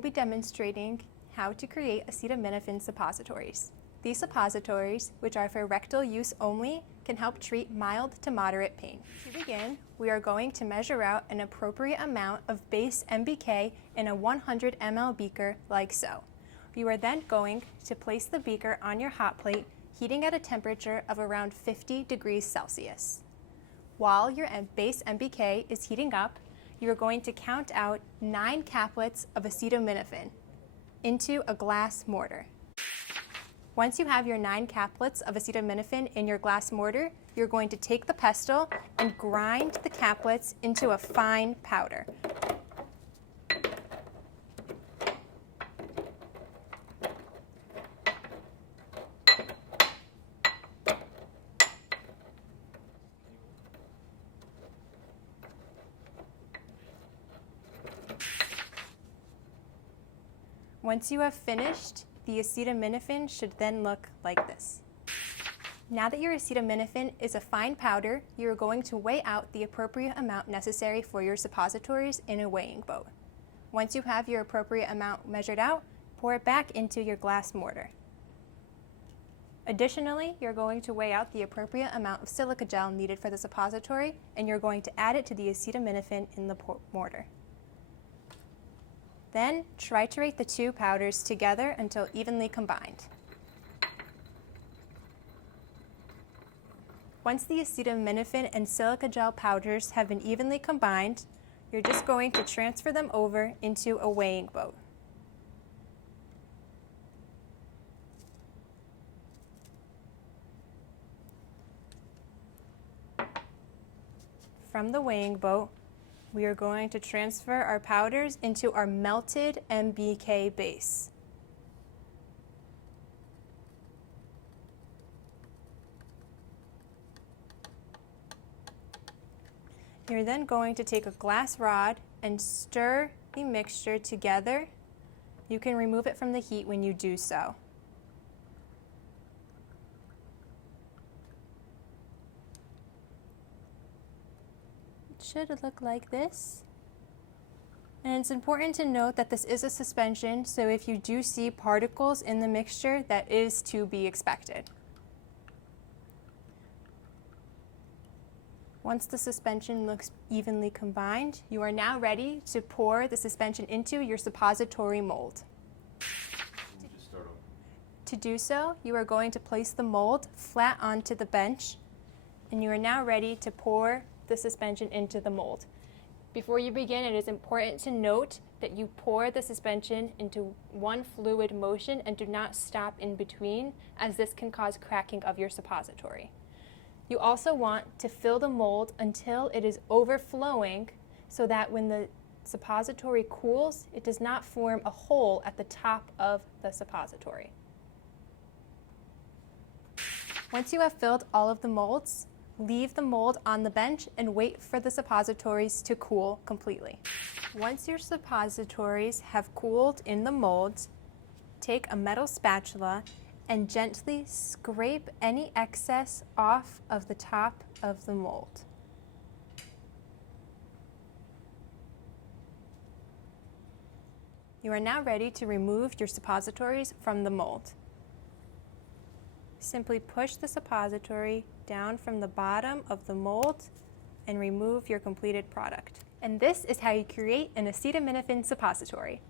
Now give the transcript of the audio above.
will be demonstrating how to create acetaminophen suppositories. These suppositories, which are for rectal use only, can help treat mild to moderate pain. To begin, we are going to measure out an appropriate amount of Base MBK in a 100 ml beaker like so. You are then going to place the beaker on your hot plate, heating at a temperature of around 50 degrees Celsius. While your Base MBK is heating up, you are going to count out 9 caplets of acetaminophen into a glass mortar. Once you have your 9 caplets of acetaminophen in your glass mortar, you're going to take the pestle and grind the caplets into a fine powder. Once you have finished, the acetaminophen should then look like this. Now that your acetaminophen is a fine powder, you're going to weigh out the appropriate amount necessary for your suppositories in a weighing boat. Once you have your appropriate amount measured out, pour it back into your glass mortar. Additionally, you're going to weigh out the appropriate amount of silica gel needed for the suppository, and you're going to add it to the acetaminophen in the mortar. Then, triturate the 2 powders together until evenly combined. Once the acetaminophen and silica gel powders have been evenly combined, you're just going to transfer them over into a weighing boat. From the weighing boat, we are going to transfer our powders into our melted MBK base. You're then going to take a glass rod and stir the mixture together. You can remove it from the heat when you do so. Should look like this. And it's important to note that this is a suspension, so if you do see particles in the mixture, that is to be expected. Once the suspension looks evenly combined, you are now ready to pour the suspension into your suppository mold. To do so, you are going to place the mold flat onto the bench, and you are now ready to pour the suspension into the mold. Before you begin, it is important to note that you pour the suspension into one fluid motion and do not stop in between, as this can cause cracking of your suppository. You also want to fill the mold until it is overflowing, so that when the suppository cools, it does not form a hole at the top of the suppository. Once you have filled all of the molds, leave the mold on the bench and wait for the suppositories to cool completely. Once your suppositories have cooled in the molds, take a metal spatula and gently scrape any excess off of the top of the mold. You are now ready to remove your suppositories from the mold. Simply push the suppository down from the bottom of the mold and remove your completed product. And this is how you create an acetaminophen suppository.